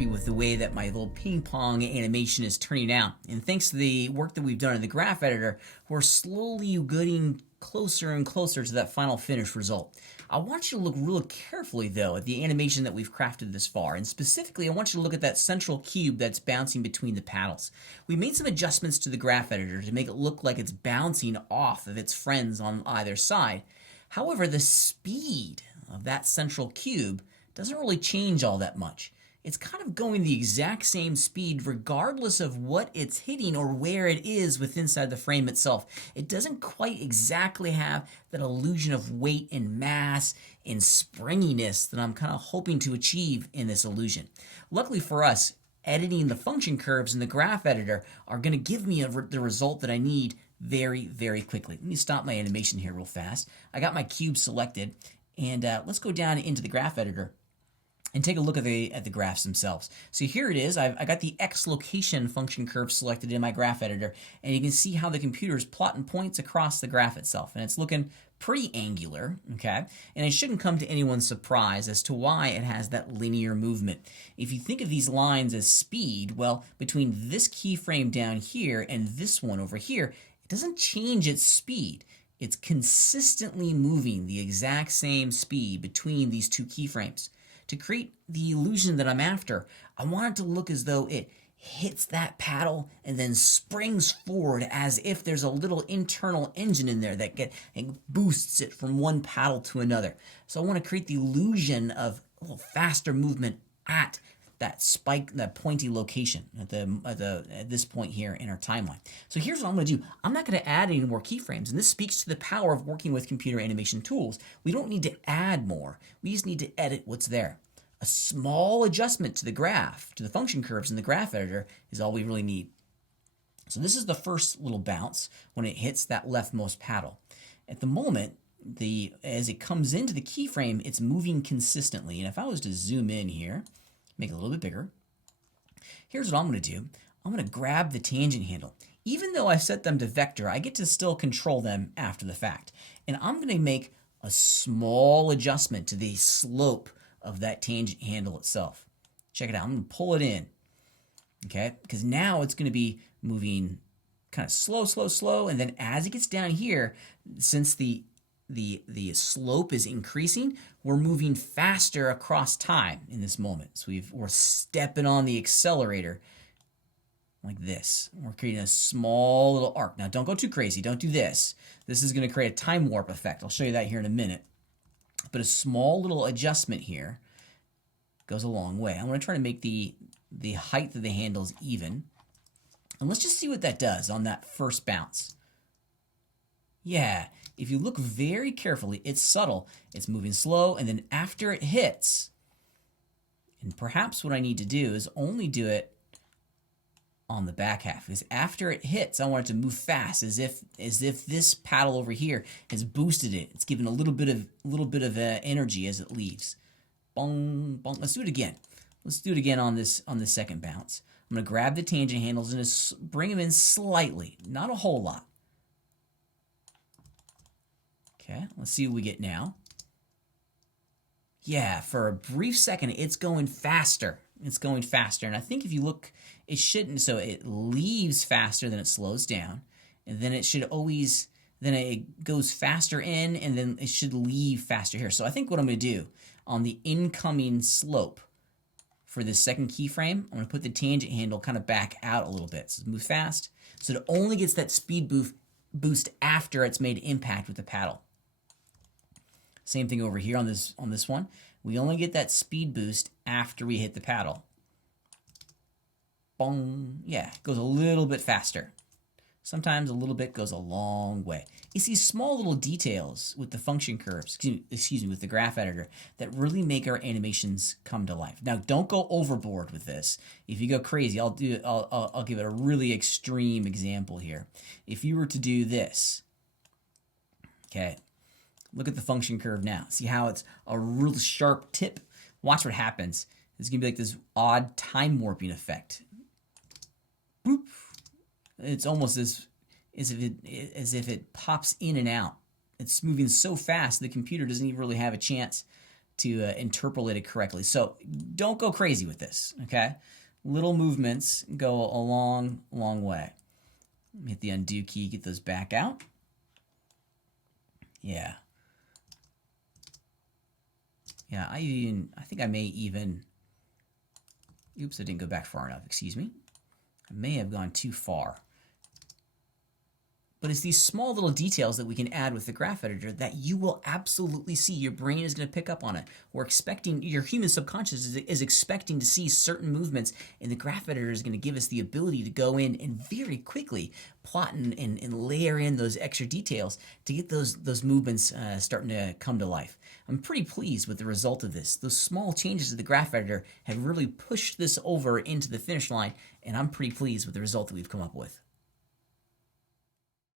happy with the way that my little ping pong animation is turning out. And thanks to the work that we've done in the graph editor, we're slowly getting closer and closer to that final finished result. I want you to look real carefully, though, at the animation that we've crafted this far. And specifically, I want you to look at that central cube that's bouncing between the paddles. We made some adjustments to the graph editor to make it look like it's bouncing off of its friends on either side. However, the speed of that central cube doesn't really change all that much. It's kind of going the exact same speed regardless of what it's hitting or where it is within inside the frame itself. It doesn't quite exactly have that illusion of weight and mass and springiness that I'm kind of hoping to achieve in this illusion. Luckily for us, editing the function curves in the graph editor are going to give me the result that I need very, very quickly. Let me stop my animation here real fast. I got my cube selected, and let's go down into the graph editor and take a look at the graphs themselves. So here it is. I got the X location function curve selected in my graph editor, and you can see how the computer is plotting points across the graph itself, and it's looking pretty angular, okay? And it shouldn't come to anyone's surprise as to why it has that linear movement. If you think of these lines as speed, well, between this keyframe down here and this one over here, it doesn't change its speed. It's consistently moving the exact same speed between these two keyframes. To create the illusion that I'm after, I want it to look as though it hits that paddle and then springs forward as if there's a little internal engine in there that boosts it from one paddle to another. So I want to create the illusion of a little faster movement at that spike, that pointy location at this point here in our timeline. So here's what I'm going to do. I'm not going to add any more keyframes, and this speaks to the power of working with computer animation tools. We don't need to add more. We just need to edit what's there. A small adjustment to the graph, to the function curves in the graph editor, is all we really need. So this is the first little bounce when it hits that leftmost paddle. At the moment, as it comes into the keyframe, it's moving consistently. And if I was to zoom in here, make it a little bit bigger, here's what I'm going to do. I'm going to grab the tangent handle. Even though I set them to vector, I get to still control them after the fact. And I'm going to make a small adjustment to the slope of that tangent handle itself. Check it out. I'm going to pull it in, okay? Because now it's going to be moving kind of slow, slow, slow. And then as it gets down here, since the slope is increasing, we're moving faster across time in this moment. So we're stepping on the accelerator like this. We're creating a small little arc. Now, don't go too crazy. Don't do this. This is going to create a time warp effect. I'll show you that here in a minute. But a small little adjustment here goes a long way. I'm going to try to make the height of the handles even. And let's just see what that does on that first bounce. Yeah, if you look very carefully, it's subtle. It's moving slow, and then after it hits, and perhaps what I need to do is only do it on the back half, because after it hits, I want it to move fast, as if this paddle over here has boosted it. It's given a little bit of energy as it leaves. Bong, bong. Let's do it again. Let's do it again on this second bounce. I'm going to grab the tangent handles and just bring them in slightly, not a whole lot. Okay, let's see what we get now. Yeah, for a brief second, it's going faster. It's going faster. And I think if you look, it shouldn't. So it leaves faster than it slows down. And then it should always, then it goes faster in, and then it should leave faster here. So I think what I'm going to do on the incoming slope for this second keyframe, I'm going to put the tangent handle kind of back out a little bit. So move fast. So it only gets that speed boost after it's made impact with the paddle. Same thing over here on this one. We only get that speed boost after we hit the paddle. Boom. Yeah, it goes a little bit faster. Sometimes a little bit goes a long way. It's these small little details with the function curves, excuse me, with the graph editor that really make our animations come to life. Now, don't go overboard with this. If you go crazy, I'll give it a really extreme example here. If you were to do this, okay, look at the function curve now. See how it's a real sharp tip? Watch what happens. It's going to be like this odd time warping effect. Boop. It's almost as if it pops in and out. It's moving so fast the computer doesn't even really have a chance interpolate it correctly. So don't go crazy with this, okay? Little movements go a long, long way. Hit the undo key, get those back out. Yeah. Yeah, I think I may even, oops, I didn't go back far enough, excuse me. I may have gone too far. But it's these small little details that we can add with the graph editor that you will absolutely see. Your brain is going to pick up on it. We're expecting, your human subconscious is expecting to see certain movements, and the graph editor is going to give us the ability to go in and very quickly plot and layer in those extra details to get those movements starting to come to life. I'm pretty pleased with the result of this. Those small changes to the graph editor have really pushed this over into the finish line, and I'm pretty pleased with the result that we've come up with.